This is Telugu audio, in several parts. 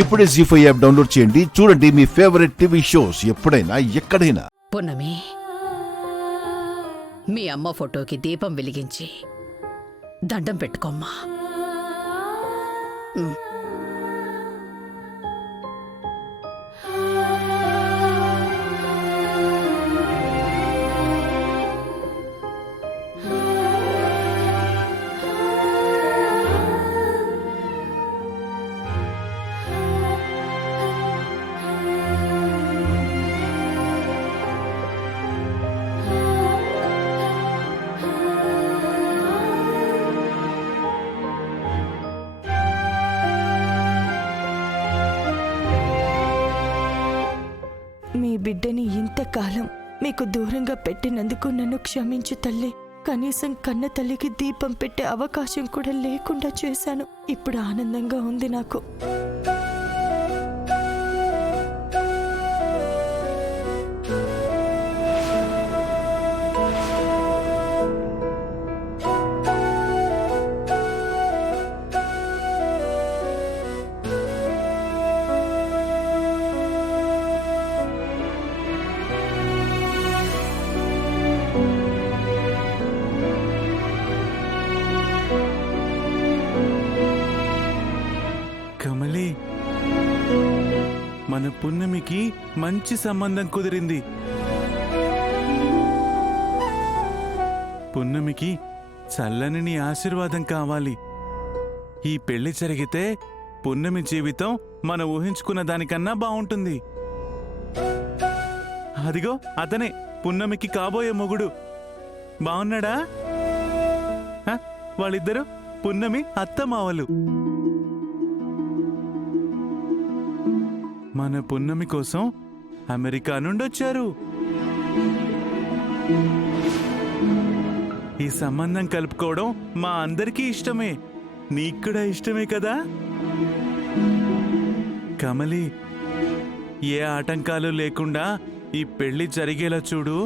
ఇప్పుడే జీ5 యాప్ డౌన్లోడ్ చేయండి. చూడండి మీ ఫేవరెట్ టీవీ షోస్ ఎప్పుడైనా ఎక్కడైనా. పున్నమి, మీ అమ్మ ఫోటోకి దీపం వెలిగించి దండం పెట్టుకోమ్మా. మీ బిడ్డని ఇంతకాలం మీకు దూరంగా పెట్టినందుకు నన్ను క్షమించు తల్లి. కనీసం కన్న తల్లికి దీపం పెట్టే అవకాశం కూడా లేకుండా చేశాను. ఇప్పుడు ఆనందంగా ఉంది నాకు. కమలి, మన పున్నమికి మంచి సంబంధం కుదిరింది. పున్నమికి చల్లని నీ ఆశీర్వాదం కావాలి. ఈ పెళ్లి జరిగితే పున్నమి జీవితం మనం ఊహించుకున్న దానికన్నా బాగుంటుంది. అదిగో అతనే పున్నమికి కాబోయే మొగుడు. బాగున్నాడా? వాళ్ళిద్దరూ పున్నమి అత్తమావలు. మన పున్నమి కోసం అమెరికా నుండి వచ్చారు. ఈ సంబంధం కలుపుకోవడం మా అందరికీ ఇష్టమే. నీకు కూడా ఇష్టమే కదా కమలి? ఏ ఆటంకాలు లేకుండా ఈ పెళ్లి జరిగేలా చూడు.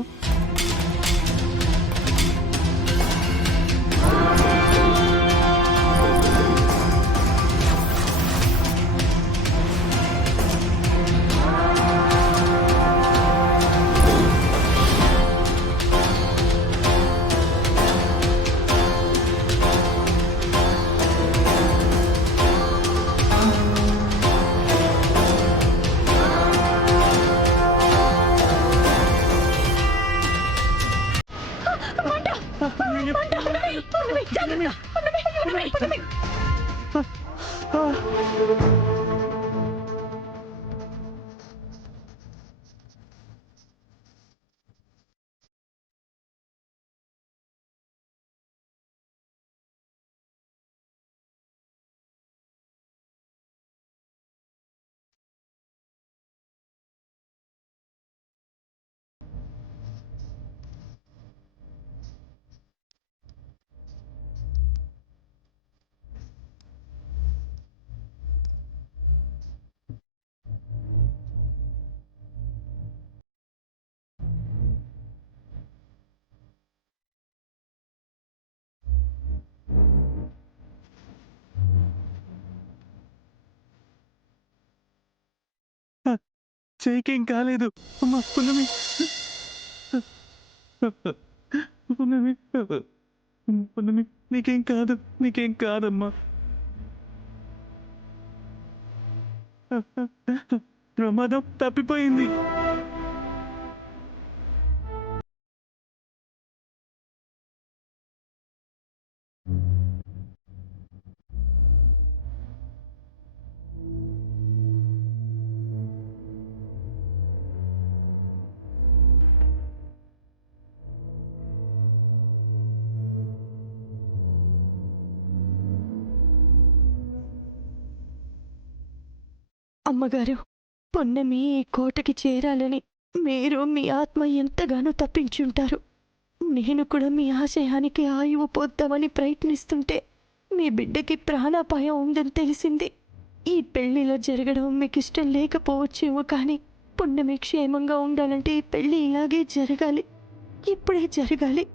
చేయికేం కాలేదు అమ్మా. పున్నమి, పున్నమి, పున్నమి, నీకేం కాదు, నీకేం కాదమ్మా. ప్రమాదం తప్పిపోయింది. అమ్మగారు, పున్నమి ఈ కోటకి చేరాలని మీరు మీ ఆత్మ ఎంతగానో తప్పించుంటారు. నేను కూడా మీ ఆశయానికి ఆయువు పోద్దామని ప్రయత్నిస్తుంటే మీ బిడ్డకి ప్రాణాపాయం ఉందని తెలిసింది. ఈ పెళ్లిలో జరగడం మీకు ఇష్టం లేకపోవచ్చేమో, కానీ పున్నమి క్షేమంగా ఉండాలంటే ఈ పెళ్లి ఇలాగే జరగాలి, ఇప్పుడే జరగాలి.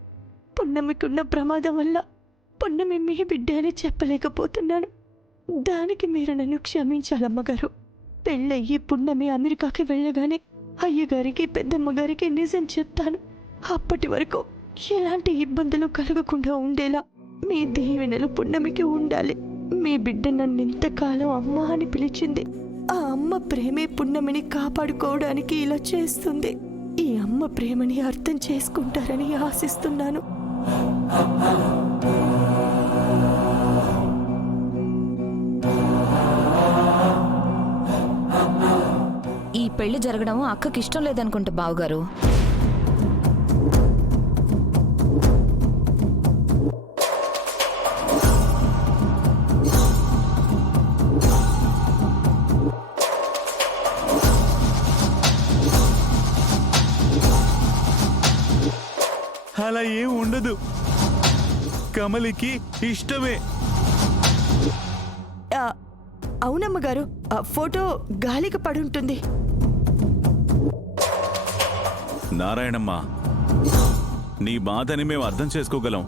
పున్నమికున్న ప్రమాదం వల్ల పున్నమి మీ బిడ్డ అని చెప్పలేకపోతున్నాను. దానికి మీరు నన్ను క్షమించాలమ్మగారు. పెళ్ళయ్యి పున్నమి అమెరికాకి వెళ్ళగానే అయ్యగారికి పెద్దమ్మగారికి నిజం చెప్తాను. అప్పటి వరకు ఎలాంటి ఇబ్బందులు కలగకుండా ఉండేలా మీ దీవెనలు పున్నమికి ఉండాలి. మీ బిడ్డ నన్ను ఇంతకాలం అమ్మ అని పిలిచింది. ఆ అమ్మ ప్రేమే పున్నమిని కాపాడుకోవడానికి ఇలా చేస్తుంది. ఈ అమ్మ ప్రేమని అర్థం చేసుకుంటారని ఆశిస్తున్నాను. ఈ పెళ్లి జరగడం అక్కకి ఇష్టం లేదనుకుంటా బావగారు. అలా ఏం ఉండదు. కమలికి ఇష్టమే. అవునమ్మగారు, ఆ ఫోటో గాలికి పడుంటుంది. నారాయణమ్మ, నీ బాధని మేము అర్థం చేసుకోగలం.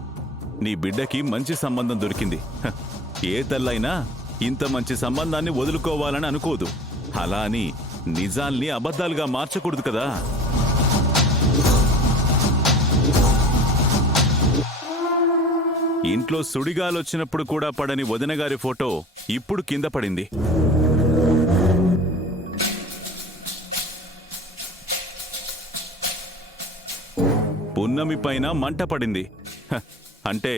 నీ బిడ్డకి మంచి సంబంధం దొరికింది. ఏ తల్లైనా ఇంత మంచి సంబంధాన్ని వదులుకోవాలని అనుకోదు. అలా అని నిజాల్ని అబద్ధాలుగా మార్చకూడదు కదా. ఇంట్లో సుడిగాలొచ్చినప్పుడు కూడా పడని వదినగారి ఫోటో ఇప్పుడు కింద పడింది. పున్నమి పైన మంట పడింది. అంటే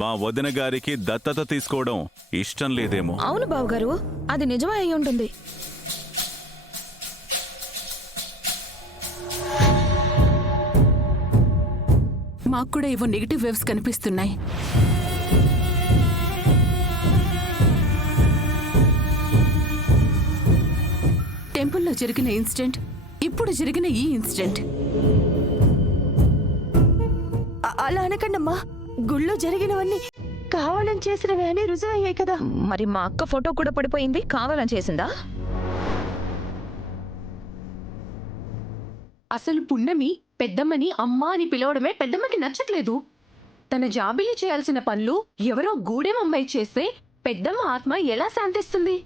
మా వదిన గారికి దత్తత తీసుకోవడం ఇష్టం లేదేమో. అవును బావగారు, అది నిజమే అయి ఉంటుంది. మాకు కూడా ఏవో నెగిటివ్ వేవ్స్ కనిపిస్తున్నాయి. టెంపుల్లో జరిగిన ఇన్సిడెంట్, ఇప్పుడు జరిగిన ఈ ఇన్సిడెంట్. అలా అనకండమ్మా. గుళ్ళో జరిగినవన్నీ కావాలని చేసినవే అని రుజువయ్యాయి కదా. మరి మా అక్క ఫోటో కూడా పడిపోయింది, కావాలని చేసిందా? అసలు పున్నమి పెద్దమ్మని అమ్మ అని పిలవడమే పెద్దమ్మకి నచ్చట్లేదు. తన జాబిలి చేయాల్సిన పనులు ఎవరో గూడెం అమ్మాయి చేస్తే పెద్దమ్మ ఆత్మ ఎలా శాంతిస్తుంది?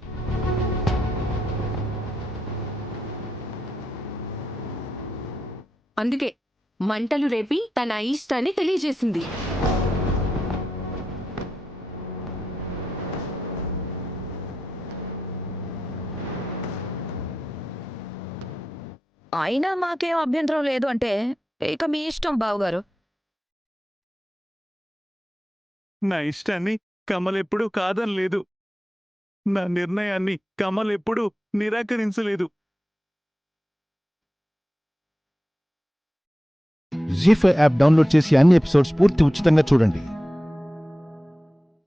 అందుకే మంటలు రేపి తన అయిష్టాన్ని తెలియజేసింది. అయినా మాకేం అభ్యంతరం లేదు అంటే ఇక మీ ఇష్టం బావగారు. నా ఇష్టాన్ని కమల్ ఎప్పుడూ కాదనలేదు. నా నిర్ణయాన్ని కమల్ ఎప్పుడూ నిరాకరించలేదు. జీ5 యాప్ డౌన్లోడ్ చేసి అన్ని ఎపిసోడ్స్ పూర్తి ఉచితంగా చూడండి.